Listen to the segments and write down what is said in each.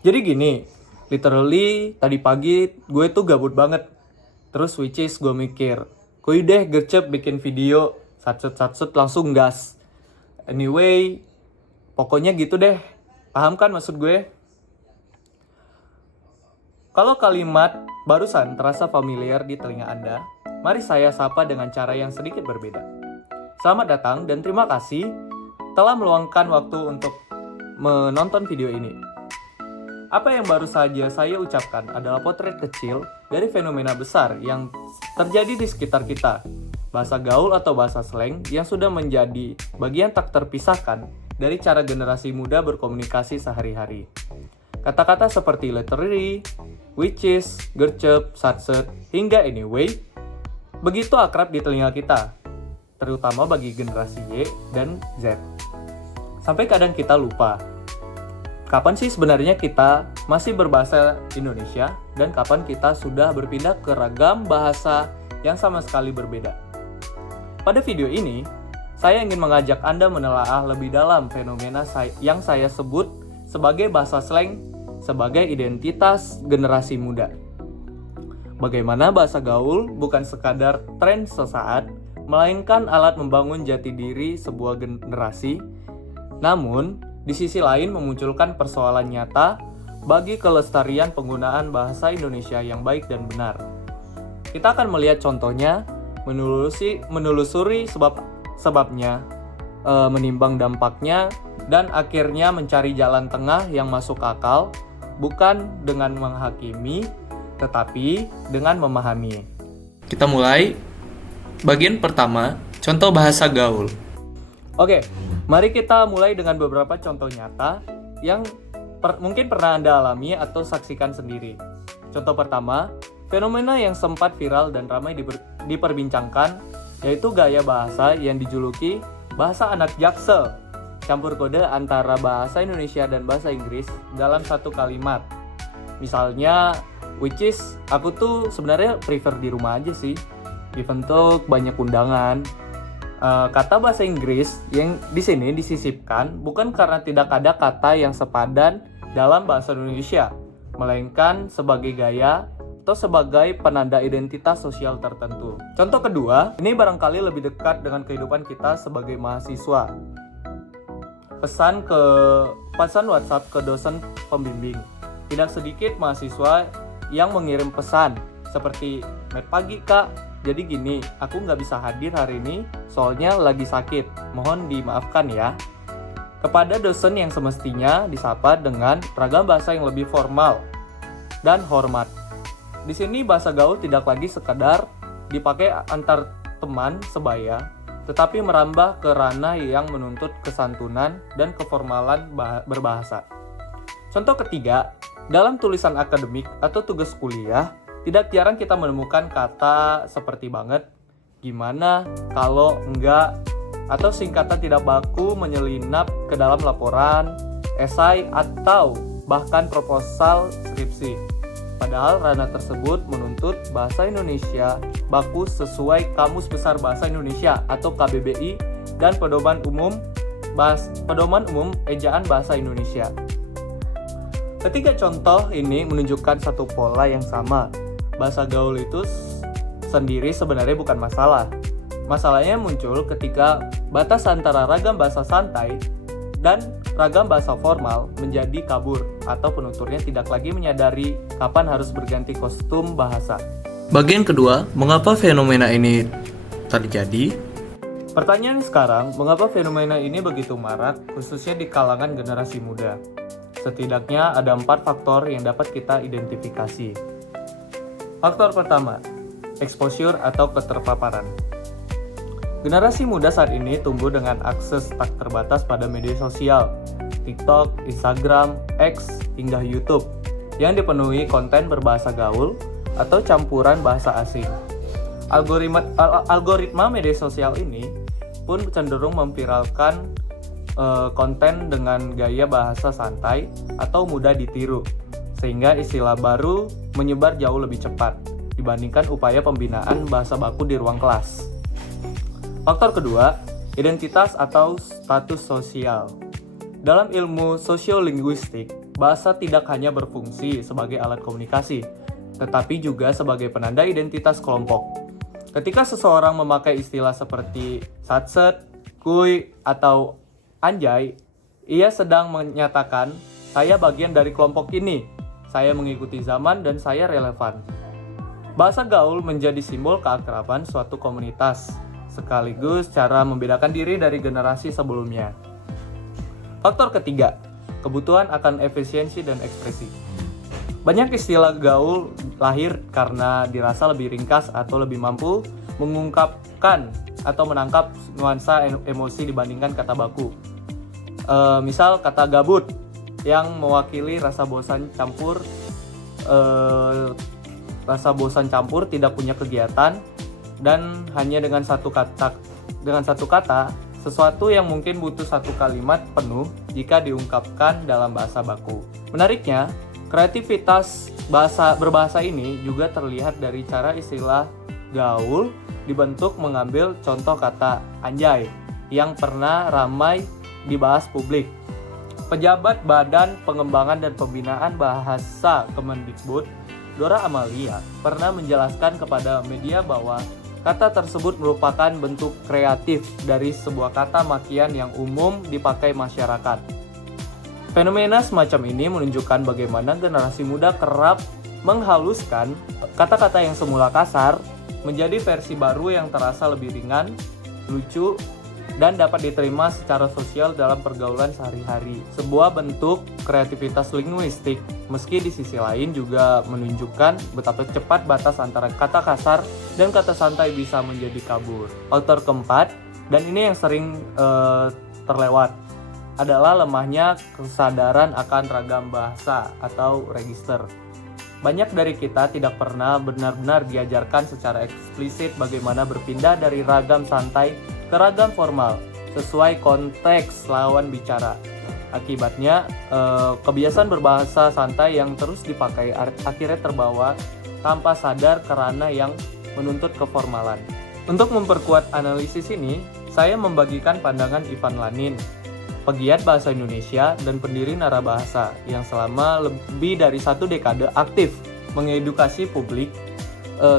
Jadi gini, literally tadi pagi gue tuh gabut banget. Terus which is gue mikir, gue deh gercep bikin video, satset langsung gas. Anyway, pokoknya gitu deh. Paham kan maksud gue? Kalau kalimat barusan terasa familiar di telinga Anda, mari saya sapa dengan cara yang sedikit berbeda. Selamat datang dan terima kasih telah meluangkan waktu untuk menonton video ini. Apa yang baru saja saya ucapkan adalah potret kecil dari fenomena besar yang terjadi di sekitar kita. Bahasa gaul atau bahasa slang yang sudah menjadi bagian tak terpisahkan dari cara generasi muda berkomunikasi sehari-hari. Kata-kata seperti literally, which is, gercep, satset, hingga anyway, begitu akrab di telinga kita, terutama bagi generasi Y dan Z. Sampai kadang kita lupa, kapan sih sebenarnya kita masih berbahasa Indonesia dan kapan kita sudah berpindah ke ragam bahasa yang sama sekali berbeda. Pada video ini, saya ingin mengajak Anda menelaah lebih dalam fenomena yang saya sebut sebagai bahasa slang sebagai identitas generasi muda. Bagaimana bahasa gaul bukan sekadar tren sesaat, melainkan alat membangun jati diri sebuah generasi, namun di sisi lain memunculkan persoalan nyata bagi kelestarian penggunaan bahasa Indonesia yang baik dan benar. Kita akan melihat contohnya, menelusuri sebabnya, menimbang dampaknya, dan akhirnya mencari jalan tengah yang masuk akal, bukan dengan menghakimi, tetapi dengan memahami. Kita mulai. Bagian pertama, contoh bahasa gaul. Oke, mari kita mulai dengan beberapa contoh nyata yang mungkin pernah Anda alami atau saksikan sendiri. Contoh pertama, fenomena yang sempat viral dan ramai diperbincangkan, yaitu gaya bahasa yang dijuluki bahasa anak Jaksel, campur kode antara bahasa Indonesia dan bahasa Inggris dalam satu kalimat. Misalnya, which is, aku tuh sebenarnya prefer di rumah aja sih, dibentuk banyak undangan. Kata bahasa Inggris yang di sini disisipkan bukan karena tidak ada kata yang sepadan dalam bahasa Indonesia, melainkan sebagai gaya atau sebagai penanda identitas sosial tertentu. Contoh kedua, ini barangkali lebih dekat dengan kehidupan kita sebagai mahasiswa. Pesan WhatsApp ke dosen pembimbing. Tidak sedikit mahasiswa yang mengirim pesan seperti, "Met pagi kak, jadi gini, aku nggak bisa hadir hari ini soalnya lagi sakit, mohon dimaafkan ya." Kepada dosen yang semestinya disapa dengan ragam bahasa yang lebih formal dan hormat. Di sini bahasa gaul tidak lagi sekadar dipakai antar teman sebaya, tetapi merambah ke ranah yang menuntut kesantunan dan keformalan berbahasa. Contoh ketiga, dalam tulisan akademik atau tugas kuliah, tidak jarang kita menemukan kata seperti banget, gimana, kalau, enggak, atau singkatan tidak baku menyelinap ke dalam laporan, esai, atau bahkan proposal skripsi. Padahal ranah tersebut menuntut bahasa Indonesia baku sesuai Kamus Besar Bahasa Indonesia atau KBBI dan Pedoman Umum Ejaan Bahasa Indonesia. Ketiga contoh ini menunjukkan satu pola yang sama. Bahasa gaul itu sendiri sebenarnya bukan masalah. Masalahnya muncul ketika batas antara ragam bahasa santai dan ragam bahasa formal menjadi kabur atau penuturnya tidak lagi menyadari kapan harus berganti kostum bahasa. Bagian kedua, mengapa fenomena ini terjadi? Pertanyaan sekarang, mengapa fenomena ini begitu marak khususnya di kalangan generasi muda? Setidaknya ada 4 faktor yang dapat kita identifikasi. Faktor pertama, exposure atau keterpaparan. Generasi muda saat ini tumbuh dengan akses tak terbatas pada media sosial, TikTok, Instagram, X, hingga YouTube, yang dipenuhi konten berbahasa gaul atau campuran bahasa asing. Algoritma media sosial ini pun cenderung memviralkan konten dengan gaya bahasa santai atau mudah ditiru, sehingga istilah baru menyebar jauh lebih cepat dibandingkan upaya pembinaan bahasa baku di ruang kelas. Faktor kedua, identitas atau status sosial. Dalam ilmu sosiolinguistik, bahasa tidak hanya berfungsi sebagai alat komunikasi, tetapi juga sebagai penanda identitas kelompok. Ketika seseorang memakai istilah seperti satset, kuy, atau anjay, ia sedang menyatakan, saya bagian dari kelompok ini, saya mengikuti zaman dan saya relevan. Bahasa gaul menjadi simbol keakraban suatu komunitas, sekaligus cara membedakan diri dari generasi sebelumnya. Faktor ketiga, kebutuhan akan efisiensi dan ekspresi. Banyak istilah gaul lahir karena dirasa lebih ringkas atau lebih mampu mengungkapkan atau menangkap nuansa emosi dibandingkan kata baku. Misal kata gabut yang mewakili rasa bosan campur, tidak punya kegiatan, dan hanya dengan satu kata, sesuatu yang mungkin butuh satu kalimat penuh jika diungkapkan dalam bahasa baku. Menariknya, kreativitas berbahasa ini juga terlihat dari cara istilah gaul dibentuk mengambil contoh kata anjay yang pernah ramai dibahas publik. Pejabat Badan Pengembangan dan Pembinaan Bahasa Kemendikbud, Dora Amalia, pernah menjelaskan kepada media bahwa kata tersebut merupakan bentuk kreatif dari sebuah kata makian yang umum dipakai masyarakat. Fenomena semacam ini menunjukkan bagaimana generasi muda kerap menghaluskan kata-kata yang semula kasar menjadi versi baru yang terasa lebih ringan, lucu, dan dapat diterima secara sosial dalam pergaulan sehari-hari. Sebuah bentuk kreativitas linguistik, meski di sisi lain juga menunjukkan betapa cepat batas antara kata kasar dan kata santai bisa menjadi kabur. Faktor keempat, dan ini yang sering terlewat, adalah lemahnya kesadaran akan ragam bahasa atau register. Banyak dari kita tidak pernah benar-benar diajarkan secara eksplisit bagaimana berpindah dari ragam santai ke ragam formal sesuai konteks lawan bicara. Akibatnya, kebiasaan berbahasa santai yang terus dipakai akhirnya terbawa tanpa sadar ke ranah yang menuntut keformalan. Untuk memperkuat analisis ini, saya membagikan pandangan Ivan Lanin, pegiat bahasa Indonesia dan pendiri Narabahasa yang selama lebih dari 1 dekade aktif mengedukasi publik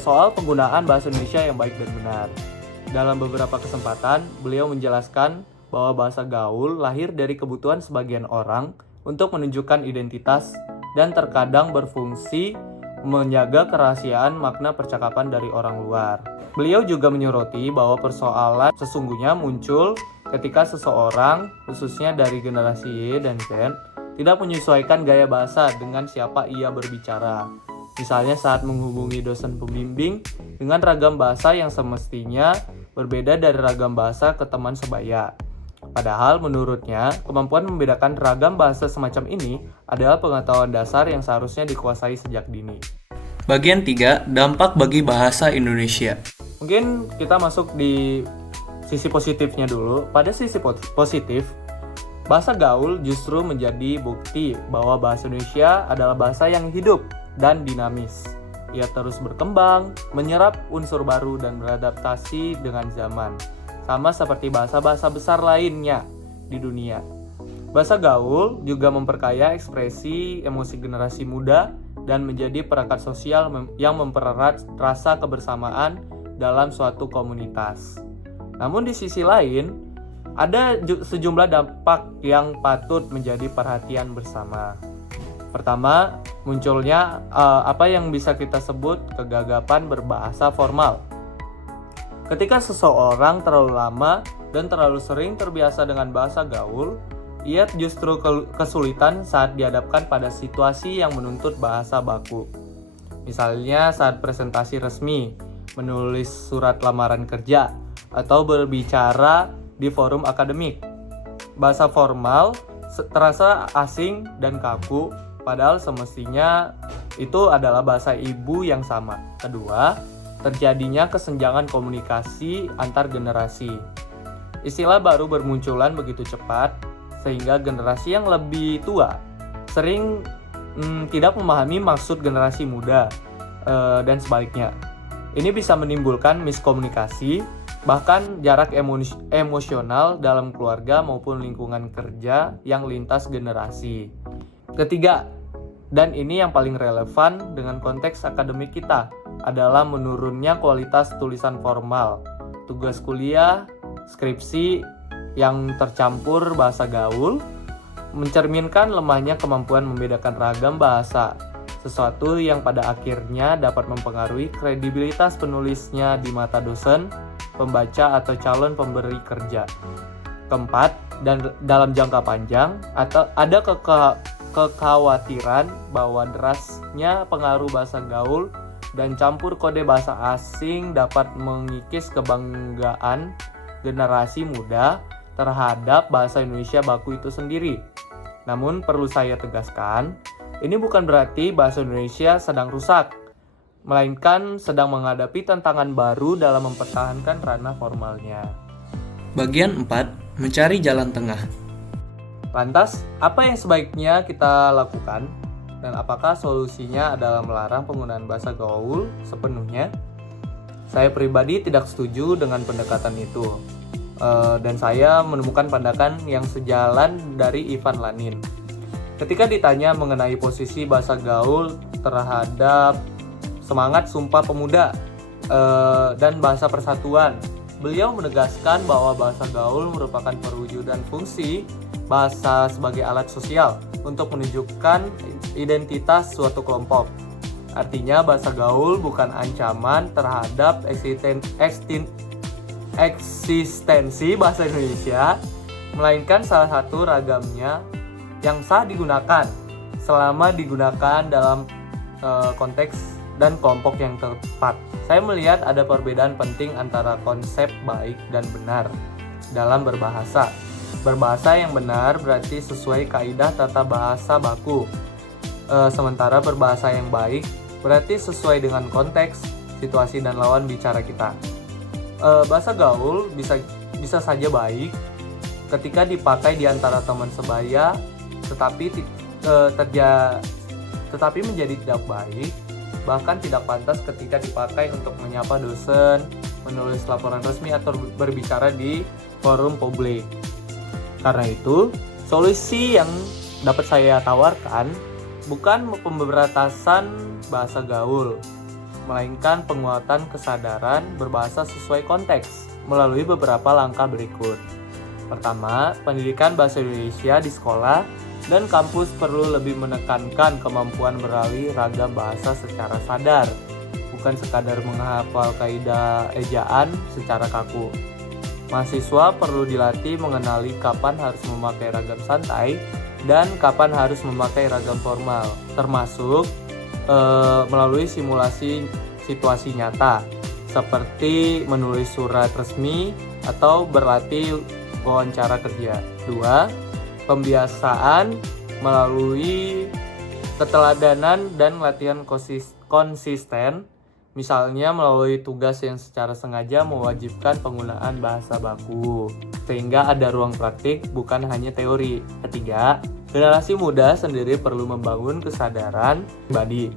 soal penggunaan bahasa Indonesia yang baik dan benar. Dalam beberapa kesempatan, beliau menjelaskan bahwa bahasa gaul lahir dari kebutuhan sebagian orang untuk menunjukkan identitas dan terkadang berfungsi menjaga kerahasiaan makna percakapan dari orang luar. Beliau juga menyoroti bahwa persoalan sesungguhnya muncul ketika seseorang, khususnya dari generasi Y dan Z, tidak menyesuaikan gaya bahasa dengan siapa ia berbicara. Misalnya saat menghubungi dosen pembimbing dengan ragam bahasa yang semestinya berbeda dari ragam bahasa ke teman sebaya. Padahal menurutnya, kemampuan membedakan ragam bahasa semacam ini adalah pengetahuan dasar yang seharusnya dikuasai sejak dini. Bagian 3, dampak bagi bahasa Indonesia. Mungkin kita masuk di sisi positifnya dulu. Pada sisi positif, bahasa gaul justru menjadi bukti bahwa bahasa Indonesia adalah bahasa yang hidup dan dinamis. Ia terus berkembang, menyerap unsur baru dan beradaptasi dengan zaman. Sama seperti bahasa-bahasa besar lainnya di dunia. Bahasa gaul juga memperkaya ekspresi emosi generasi muda dan menjadi perangkat sosial yang mempererat rasa kebersamaan dalam suatu komunitas. Namun di sisi lain, ada sejumlah dampak yang patut menjadi perhatian bersama. Pertama, munculnya apa yang bisa kita sebut kegagapan berbahasa formal. Ketika seseorang terlalu lama dan terlalu sering terbiasa dengan bahasa gaul, ia justru kesulitan saat dihadapkan pada situasi yang menuntut bahasa baku. Misalnya saat presentasi resmi, menulis surat lamaran kerja, atau berbicara di forum akademik. Bahasa formal terasa asing dan kaku, padahal semestinya itu adalah bahasa ibu yang sama. Kedua, terjadinya kesenjangan komunikasi antar generasi. Istilah baru bermunculan begitu cepat, sehingga generasi yang lebih tua sering tidak memahami maksud generasi muda, dan sebaliknya. Ini bisa menimbulkan miskomunikasi, bahkan jarak emosional dalam keluarga maupun lingkungan kerja yang lintas generasi. Ketiga, dan ini yang paling relevan dengan konteks akademik kita, adalah menurunnya kualitas tulisan formal, tugas kuliah, skripsi yang tercampur bahasa gaul, mencerminkan lemahnya kemampuan membedakan ragam bahasa, sesuatu yang pada akhirnya dapat mempengaruhi kredibilitas penulisnya di mata dosen, pembaca, atau calon pemberi kerja. Keempat, dan dalam jangka panjang, atau ada kekhawatiran bahwa derasnya pengaruh bahasa gaul dan campur kode bahasa asing dapat mengikis kebanggaan generasi muda terhadap bahasa Indonesia baku itu sendiri. Namun perlu saya tegaskan, ini bukan berarti bahasa Indonesia sedang rusak, melainkan sedang menghadapi tantangan baru dalam mempertahankan ranah formalnya. Bagian 4, mencari jalan tengah. Lantas, apa yang sebaiknya kita lakukan? Dan apakah solusinya adalah melarang penggunaan bahasa gaul sepenuhnya? Saya pribadi tidak setuju dengan pendekatan itu. Dan saya menemukan pandangan yang sejalan dari Ivan Lanin. Ketika ditanya mengenai posisi bahasa gaul terhadap semangat Sumpah Pemuda dan bahasa persatuan, beliau menegaskan bahwa bahasa gaul merupakan perwujudan fungsi bahasa sebagai alat sosial untuk menunjukkan identitas suatu kelompok. Artinya bahasa gaul bukan ancaman terhadap eksistensi bahasa Indonesia, melainkan salah satu ragamnya yang sah digunakan selama digunakan dalam konteks dan kelompok yang tepat. Saya melihat ada perbedaan penting antara konsep baik dan benar dalam berbahasa. Berbahasa yang benar berarti sesuai kaidah tata bahasa baku. Sementara berbahasa yang baik berarti sesuai dengan konteks, situasi, dan lawan bicara kita. Bahasa gaul bisa saja baik ketika dipakai di antara teman sebaya, tetapi menjadi tidak baik, bahkan tidak pantas ketika dipakai untuk menyapa dosen, menulis laporan resmi, atau berbicara di forum publik. Karena itu, solusi yang dapat saya tawarkan bukan pemberatasan bahasa gaul, melainkan penguatan kesadaran berbahasa sesuai konteks melalui beberapa langkah berikut. Pertama, pendidikan bahasa Indonesia di sekolah dan kampus perlu lebih menekankan kemampuan beralih ragam bahasa secara sadar, bukan sekadar menghafal kaidah ejaan secara kaku. Mahasiswa perlu dilatih mengenali kapan harus memakai ragam santai dan kapan harus memakai ragam formal, termasuk melalui simulasi situasi nyata, seperti menulis surat resmi atau berlatih wawancara kerja. 2. Pembiasaan melalui keteladanan dan latihan konsisten, misalnya melalui tugas yang secara sengaja mewajibkan penggunaan bahasa baku, sehingga ada ruang praktik bukan hanya teori. 3. Generasi muda sendiri perlu membangun kesadaran pribadi,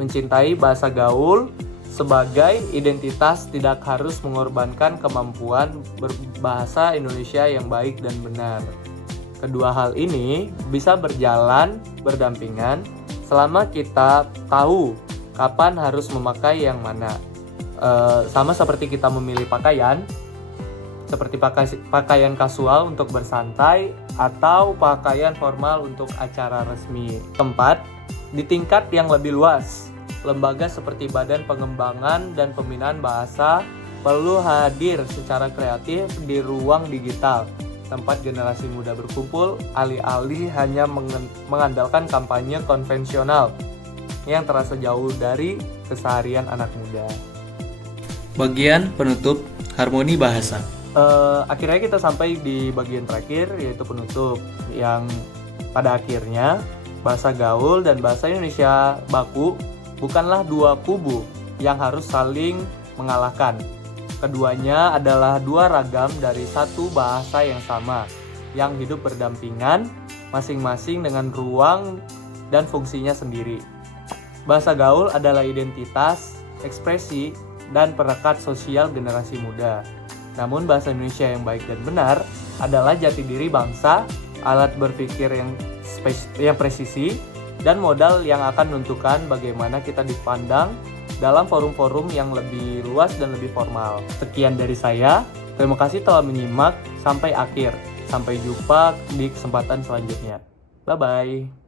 mencintai bahasa gaul sebagai identitas, tidak harus mengorbankan kemampuan berbahasa Indonesia yang baik dan benar. Kedua hal ini bisa berjalan berdampingan selama kita tahu kapan harus memakai yang mana. Sama seperti kita memilih pakaian, seperti pakaian kasual untuk bersantai atau pakaian formal untuk acara resmi. 4. Di tingkat yang lebih luas, lembaga seperti Badan Pengembangan dan Pembinaan Bahasa perlu hadir secara kreatif di ruang digital, tempat generasi muda berkumpul, alih-alih hanya mengandalkan kampanye konvensional yang terasa jauh dari keseharian anak muda. Bagian penutup, harmoni bahasa. Akhirnya kita sampai di bagian terakhir, yaitu penutup, yang pada akhirnya bahasa gaul dan bahasa Indonesia baku bukanlah dua kubu yang harus saling mengalahkan. Keduanya adalah dua ragam dari satu bahasa yang sama, yang hidup berdampingan, masing-masing dengan ruang dan fungsinya sendiri. Bahasa gaul adalah identitas, ekspresi, dan perekat sosial generasi muda. Namun bahasa Indonesia yang baik dan benar adalah jati diri bangsa, alat berpikir yang yang presisi, dan modal yang akan menentukan bagaimana kita dipandang dalam forum-forum yang lebih luas dan lebih formal. Sekian dari saya, terima kasih telah menyimak sampai akhir. Sampai jumpa di kesempatan selanjutnya. Bye-bye.